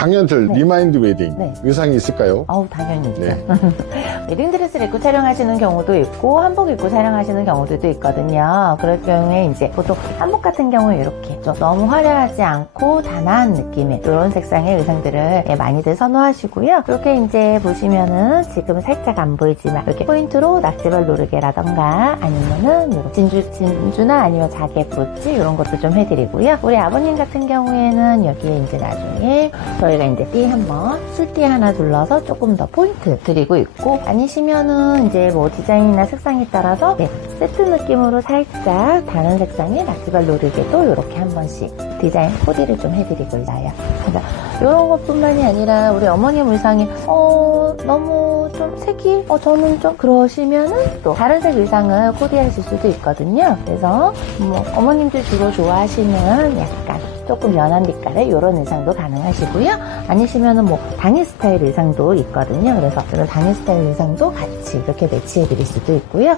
장년들 네. 리마인드 웨딩 네. 의상이 있을까요? 어우 당연히 있죠. 네. 웨딩드레스를 입고 촬영하시는 경우도 있고 한복 입고 촬영하시는 경우들도 있거든요. 그럴 경우에 이제 보통 한복 같은 경우에 이렇게 좀 너무 화려하지 않고 단아한 느낌의 이런 색상의 의상들을 예, 많이들 선호하시고요. 이렇게 이제 보시면은 지금 살짝 안 보이지만 이렇게 포인트로 낙지발 노르게라던가 아니면은 진주 진주나 아니면 자개 브로치 이런 것도 좀 해드리고요. 우리 아버님 같은 경우에는 여기에 이제 나중에 저희가 이제 띠 한번 술띠 하나 둘러서 조금 더 포인트 드리고 있고 아니시면은 이제 뭐 디자인이나 색상에 따라서 네, 세트 느낌으로 살짝 다른 색상의 낙지발 노르게도 이렇게 한 번씩 디자인 코디를 좀 해드리고 있어요. 이런 것뿐만이 아니라 우리 어머님 의상이 어 너무 좀 색이 어 저는 좀 그러시면은 또 다른 색 의상을 코디하실 수도 있거든요. 그래서 뭐 어머님들 주로 좋아하시는 약간 조금 연한 빛깔의 이런 의상도 가능하시고요. 아니시면은 뭐 당일 스타일 의상도 있거든요. 그래서 당일 스타일 의상도 같이 이렇게 매치해 드릴 수도 있고요.